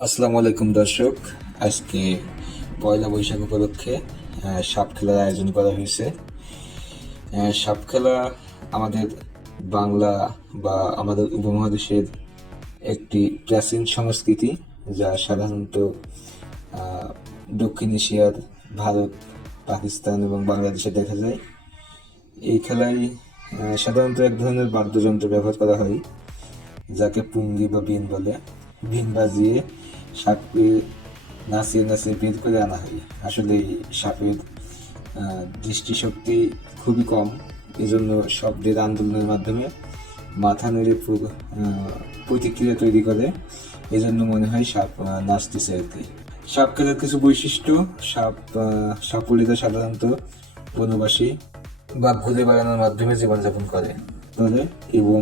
আসসালামু আলাইকুম দর্শক। আজকে পয়লা বৈশাখ উপলক্ষে সাপ খেলার আয়োজন করা হয়েছে। সাপ খেলা আমাদের বাংলা বা আমাদের উপমহাদেশের একটি প্রাচীন সংস্কৃতি, যা সাধারণত দক্ষিণ এশিয়ার ভারত, পাকিস্তান এবং বাংলাদেশে দেখা যায়। এই খেলায় সাধারণত এক ধরনের বাদ্যযন্ত্র ব্যবহার করা হয়, যাকে পুঙ্গি বা বিন বলে। বিন বাজিয়ে সাপকে নাচিয়ে নাচিয়ে বের করে আনা হয় আসলে সাপের দৃষ্টিশক্তি খুবই কম এজন্য শব্দের আন্দোলনের মাধ্যমে মাথা নেড়ে প্রতিক্রিয়া তৈরি করে এজন্য মনে হয় সাপ নাচতেছে আর কি সাপ খেলার কিছু বৈশিষ্ট্য সাপ সাপুলিরা সাধারণত বনবাসী বা ঘুরে বেড়ানোর মাধ্যমে জীবনযাপন করে করে এবং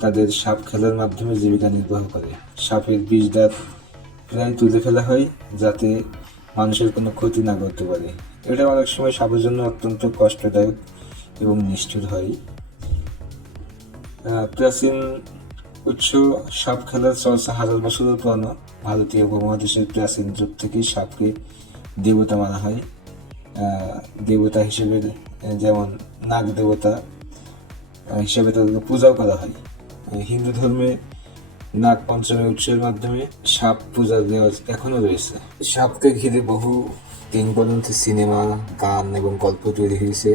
তাদের সাপ খেলার মাধ্যমে জীবিকা নির্বাহ করে সাপের বিষ দাঁত প্রায় তুলে ফেলা হয় যাতে মানুষের কোনো ক্ষতি না করতে পারে। এটা অনেক সময় সাপের জন্য অত্যন্ত কষ্টদায়ক এবং নিষ্ঠুর হয়। প্রাচীন উৎস সাপ খেলার চর্চা হাজার বছরের পুরানো ভারতীয় উপমহাদেশের প্রাচীন যুগ থেকেই সাপকে দেবতা মানা হয়। দেবতা হিসেবে যেমন নাগ দেবতা হিসেবে তাদেরকে পূজাও করা হয়। হিন্দু ধর্মে নাগ পঞ্চমী উৎসবের মাধ্যমে সাপ পূজা রেওয়াজ এখনও রয়েছে। সাপকে ঘিরে বহু কিংবদন্তি সিনেমা, গান এবং গল্প তৈরি হয়েছে।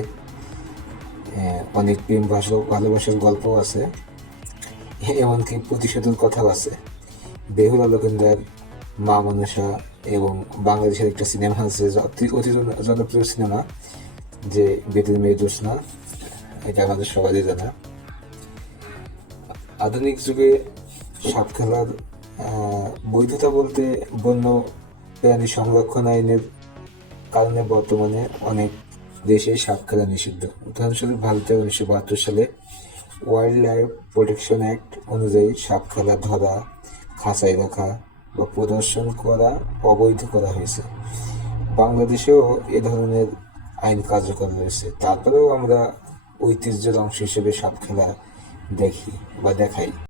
অনেক প্রেম ভাষা, ভালোবাসার গল্পও আছে। এমনকি প্রতিশোধের কথাও আছে। বেহুলা লোকেন্দ্রার মা মনসা এবং বাংলাদেশের একটা সিনেমা আছে অতি জনপ্রিয় সিনেমা, যে বেদের মেয়ে জোৎস্না এটা আমাদের সবারই জানা। আধুনিক যুগে সাপ খেলার বৈধতা বলতে বন্য প্রাণী সংরক্ষণ আইনের কারণে বর্তমানে অনেক দেশে সাপ খেলা নিষিদ্ধ। উদাহরণস্বরূপ ভারতে উনিশশো বাহাত্তর সালে ওয়াইল্ড লাইফ প্রোটেকশন অ্যাক্ট অনুযায়ী সাপ খেলা ধরা, খাঁচায় রাখা বা প্রদর্শন করা অবৈধ করা হয়েছে। বাংলাদেশেও এ ধরনের আইন কার্যকর রয়েছে। তারপরেও আমরা ঐতিহ্যের অংশ হিসেবে সাপ খেলা দেখি বা দেখাই।